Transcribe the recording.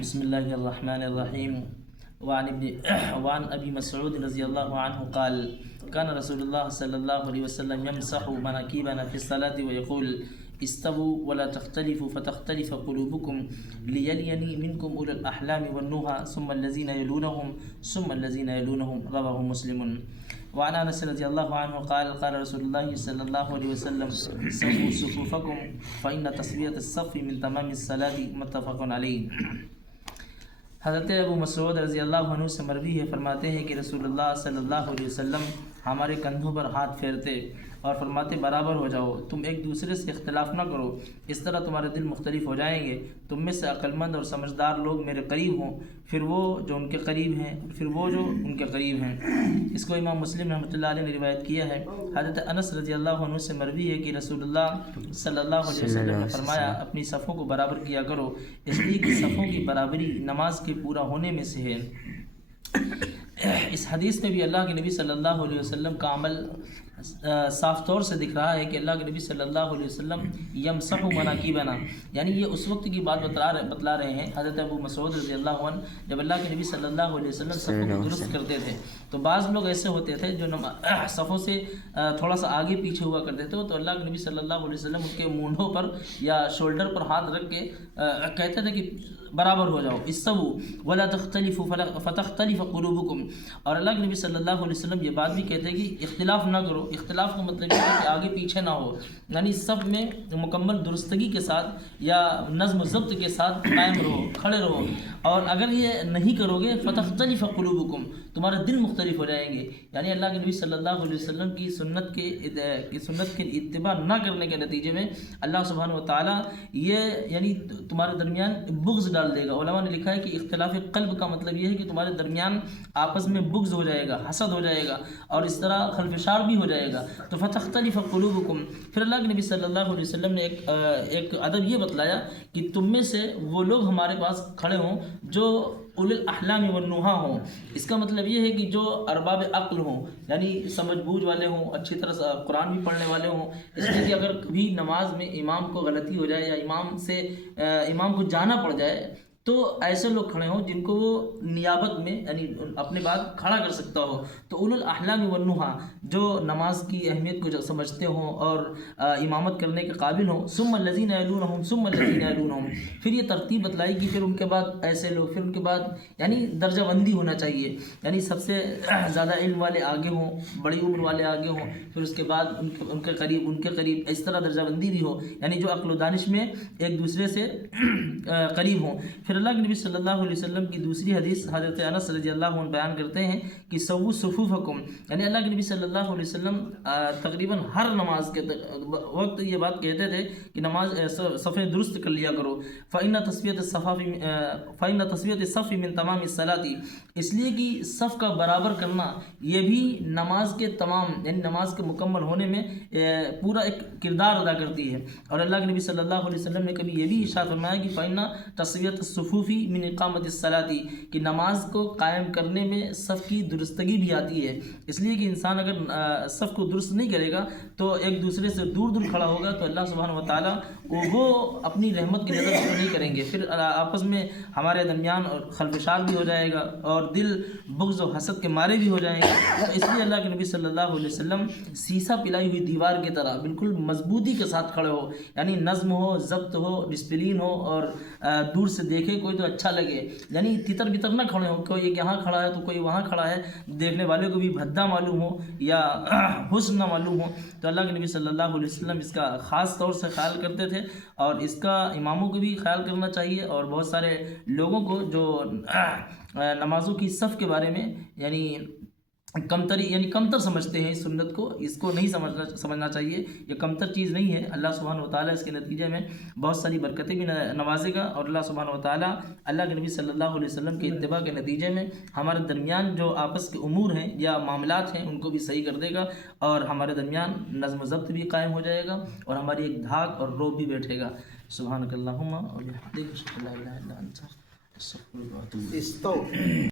بسم اللہ الرحمن الرحیم وعن ابی مسعود رضی اللہ عنہ قال کان رسول اللہ صلی اللہ علیہ وسلم یمسح مناکبنا فی الصلاة ویقول استووا ولا تختلفوا فتختلف قلوبكم ليليني منكم اولو الاحلام والنهى ثم الذين يلونهم رواه مسلم. وعن انس رضی اللہ عنہ قال قال رسول اللہ صلی اللہ علیہ وسلم سووا صفوفکم فإن تسویۃ الصف من تمام الصلاة متفق علیہ. حضرت ابو مسعود رضی اللہ عنہ سے مروی ہے، فرماتے ہیں کہ رسول اللہ صلی اللہ علیہ وسلم ہمارے کندھوں پر ہاتھ پھیرتے اور فرماتے برابر ہو جاؤ، تم ایک دوسرے سے اختلاف نہ کرو، اس طرح تمہارے دل مختلف ہو جائیں گے. تم میں سے عقلمند اور سمجھدار لوگ میرے قریب ہوں، پھر وہ جو ان کے قریب ہیں، پھر وہ جو ان کے قریب ہیں. اس کو امام مسلم رحمۃ اللہ علیہ نے روایت کیا ہے. حضرت انس رضی اللہ عنہ سے مروی ہے کہ رسول اللہ صلی اللہ علیہ وسلم نے فرمایا اپنی صفوں کو برابر کیا کرو، اس لیے کہ صفوں کی برابری نماز کے پورا ہونے میں سے ہے. اس حدیث میں بھی اللہ کے نبی صلی اللہ علیہ وسلم کا عمل صاف طور سے دکھ رہا ہے کہ اللہ کے نبی صلی اللہ علیہ وسلم یمسح مناکبنا، یعنی یہ اس وقت کی بات بتلا رہے ہیں. حضرت ابو مسعود رضی اللہ عنہ جب اللہ کے نبی صلی اللہ علیہ وسلم صفوں کو درست کرتے تھے تو بعض لوگ ایسے ہوتے تھے جو صفوں سے تھوڑا سا آگے پیچھے ہوا کرتے تھے، تو اللہ کے نبی صلی اللہ علیہ وسلم ان کے مونڈوں پر یا شولڈر پر ہاتھ رکھ کے کہتے تھے کہ برابر ہو جاؤ، استووا ولا تختلفوا فتختلف قلوبکم. اور اللہ کے نبی صلی اللہ علیہ وسلم یہ بات بھی کہتے ہیں کہ اختلاف نہ کرو. اختلاف کا مطلب یہ ہے کہ آگے پیچھے نہ ہو، یعنی سب میں مکمل درستگی کے ساتھ یا نظم و ضبط کے ساتھ قائم رہو، کھڑے رہو. اور اگر یہ نہیں کرو گے فتختلف قلوبکم، تمہارے دل مختلف ہو جائیں گے. یعنی اللہ کے نبی صلی اللہ علیہ وسلم کی سنت کے اتباع نہ کرنے کے نتیجے میں اللہ سبحانہ و تعالیٰ یہ یعنی تمہارے درمیان بغض ڈال دے گا. علماء نے لکھا ہے کہ اختلاف قلب کا مطلب یہ ہے کہ تمہارے درمیان آپس میں بغض ہو جائے گا، حسد ہو جائے گا اور اس طرح خلفشار بھی ہو جائے گا. تو فتختلف قلوبکم، پھر اللہ کے نبی صلی اللہ علیہ وسلم نے ایک ادب یہ بتلایا کہ تم میں سے وہ لوگ ہمارے پاس کھڑے ہوں جو اولو الاحلام والنہی ہوں. اس کا مطلب یہ ہے کہ جو ارباب عقل ہوں، یعنی سمجھ بوجھ والے ہوں، اچھی طرح سے قرآن بھی پڑھنے والے ہوں. اس لیے کہ اگر کبھی نماز میں امام کو غلطی ہو جائے یا امام کو جانا پڑ جائے تو ایسے لوگ کھڑے ہوں جن کو وہ نیابت میں یعنی اپنے بات کھڑا کر سکتا ہو. تو اولو الاحلام والنہی جو نماز کی اہمیت کو سمجھتے ہوں اور امامت کرنے کے قابل ہوں. ثم الذین یلونہم، پھر یہ ترتیب بتلائی کہ پھر ان کے بعد ایسے لوگ، پھر ان کے بعد یعنی درجہ بندی ہونا چاہیے، یعنی سب سے زیادہ علم والے آگے ہوں، بڑی عمر والے آگے ہوں، پھر اس کے بعد ان کے قریب اس طرح درجہ بندی بھی ہو، یعنی جو عقل و دانش میں ایک دوسرے سے قریب ہوں. پھر اللہ کے نبی صلی اللہ علیہ وسلم کی دوسری حدیث حضرت انس رضی اللہ عنہ بیان کرتے ہیں کہ سووا صفوفکم، یعنی اللہ کے نبی صلی اللہ علیہ وسلم تقریباً ہر نماز کے وقت یہ بات کہتے تھے کہ نماز صفیں درست کر لیا کرو. فإن تسویۃ الصف من تمام الصلاة، اس لیے کہ صف کا برابر کرنا یہ بھی نماز کے تمام یعنی نماز کے مکمل ہونے میں پورا ایک کردار ادا کرتی ہے. اور اللہ کے نبی صلی اللہ علیہ وسلم نے کبھی یہ بھی ارشاد فرمایا کہ فإن تسویۃ الصفوف من اقامت الصلاة، کہ نماز کو قائم کرنے میں صف کی درستگی بھی آتی ہے. اس لیے کہ انسان اگر صف کو درست نہیں کرے گا تو ایک دوسرے سے دور کھڑا ہوگا تو اللہ سبحانہ و تعالیٰ وہ اپنی رحمت کی نظر سے نہیں کریں گے. پھر آپس میں ہمارے درمیان خلفشار بھی ہو جائے گا اور دل بغض و حسد کے مارے بھی ہو جائیں گے. تو اس لیے اللہ کے نبی صلی اللہ علیہ وسلم سیسا پلائی ہوئی دیوار کی طرح بالکل مضبوطی کے ساتھ کھڑے ہو، یعنی نظم ہو، ضبط ہو، ڈسپلین ہو اور دور سے دیکھے کوئی تو اچھا لگے، یعنی تتر بتر نہ کھڑے ہو، کوئی ایک یہاں کھڑا ہے تو کوئی وہاں کھڑا ہے، دیکھنے والے کو بھی بھدا معلوم ہو یا حسن نہ معلوم ہو. تو اللہ کے نبی صلی اللہ علیہ وسلم اس کا خاص طور سے خیال کرتے تھے اور اس کا اماموں کو بھی خیال کرنا چاہیے اور بہت سارے لوگوں کو جو نمازوں کی صف کے بارے میں یعنی کمتر سمجھتے ہیں اس سنت کو، اس کو نہیں سمجھنا چاہیے. یہ کمتر چیز نہیں ہے. اللہ سبحانہ و تعالیٰ اس کے نتیجے میں بہت ساری برکتیں بھی نوازے گا اور اللہ سبحانہ و تعالیٰ اللہ کے نبی صلی اللہ علیہ وسلم کے اتباع کے نتیجے میں ہمارے درمیان جو آپس کے امور ہیں یا معاملات ہیں ان کو بھی صحیح کر دے گا اور ہمارے درمیان نظم و ضبط بھی قائم ہو جائے گا اور ہماری ایک دھاک اور روب بھی بیٹھے گا. سبحانک اللہم و بحمدک اشہد ان لا الہ الا انت استغفرک و اتوب الیک.